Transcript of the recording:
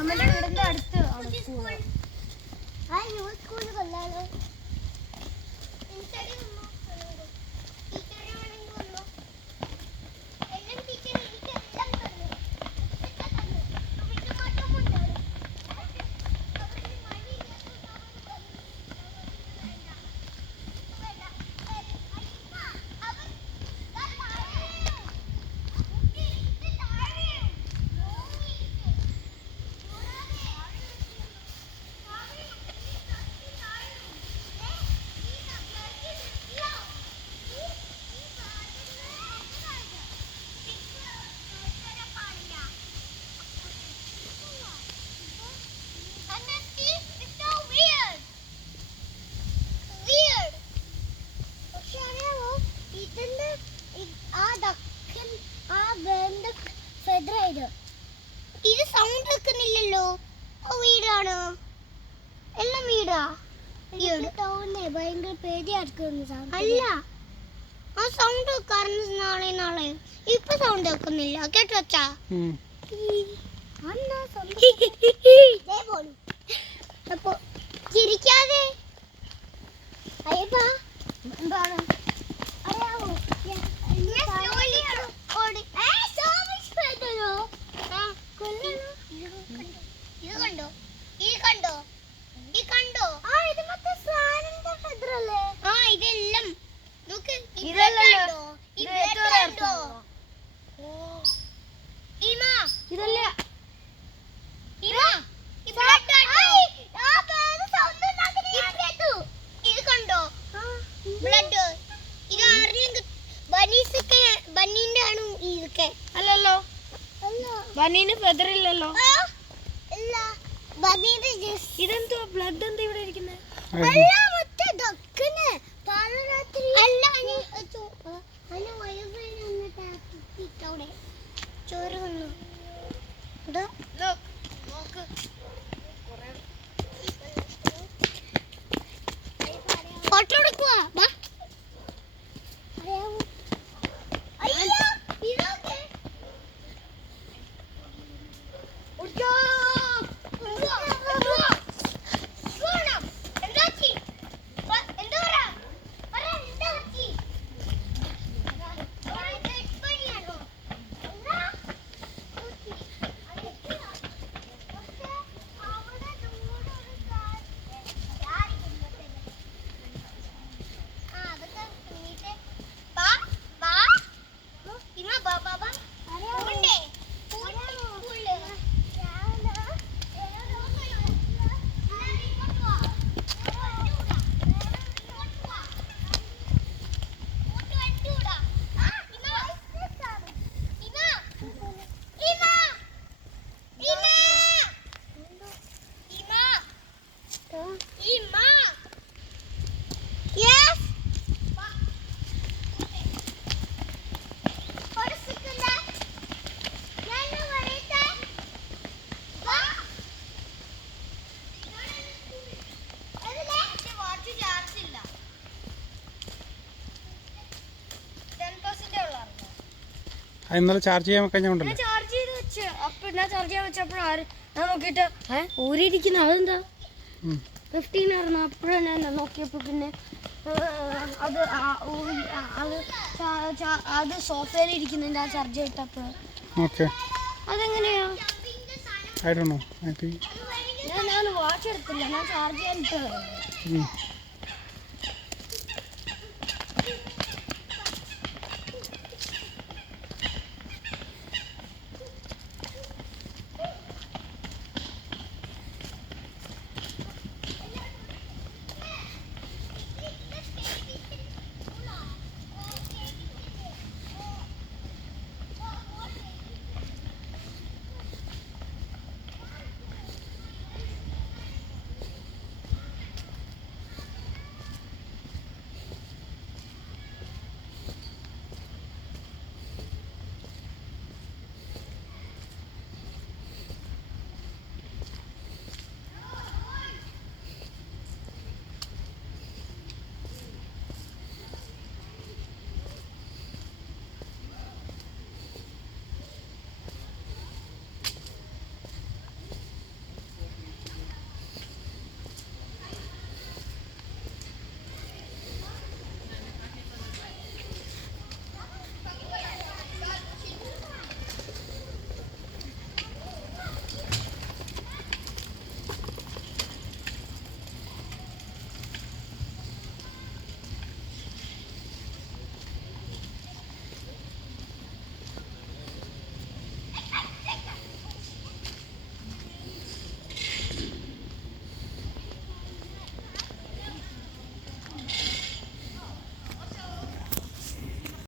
നമ്മുടെ വീടിന്റെ അടുത്ത് സ്കൂൾ. സ്കൂൾ കൊള്ളാലോ. ഇത് സൗണ്ട് വെക്കുന്നില്ലല്ലോ. വീടാണ്, എല്ലാം വീടാ. ഭയങ്കര പേടിയായിരിക്കും. അല്ല, ആ സൗണ്ട് വെക്കാറുണ്ട് നാളെ. ഇപ്പൊ സൗണ്ട് വെക്കുന്നില്ല കേട്ടോ അച്ഛാ. അപ്പൊ ചിരിക്കാതെ എന്താണ് അറിയാവോ? ഇതെല്ലാം നോക്ക്. ഇതല്ല ഇത് കണ്ടോ? ബ്ലഡ്. ഇത് ആരെങ്കിലും ബന്നീന്റെ ആണ് ഇതൊക്കെ. അല്ലല്ലോ, ബന്നീന് ഫെദർ ഇല്ലല്ലോ. ഇതെന്തോ ബ്ലഡ് എന്താ ഇവിടെ ഇരിക്കുന്നത്? ചോറ് വന്നു. ഫോട്ടോ എടുക്കുക. ഇന്നലെ ചാർജ് ചെയ്യാൻ കഴിഞ്ഞുണ്ടല്ലോ. ചാർജ് ചെയ്ത് വെച്ച് ഞാൻ ചാർജ് ചെയ്യാൻ വെച്ചപ്പോഴാണ് ഞാൻ നോക്കിയിട്ട് ഊരിയിരിക്കുന്ന അതെന്താ 15 ആയിരുന്നു. അപ്പോഴാണ് ഞാൻ നോക്കിയപ്പോൾ പിന്നെ അത് സോഫയിൽ ഇരിക്കുന്നുണ്ട്. ആ ചാർജ് ചെയ്തിട്ടപ്പോൾ അതെങ്ങനെയാ? I don't know. I think ഞാൻ വാച്ച് എടുത്തില്ല, ഞാൻ ചാർജ് ചെയ്യാനിട്ട്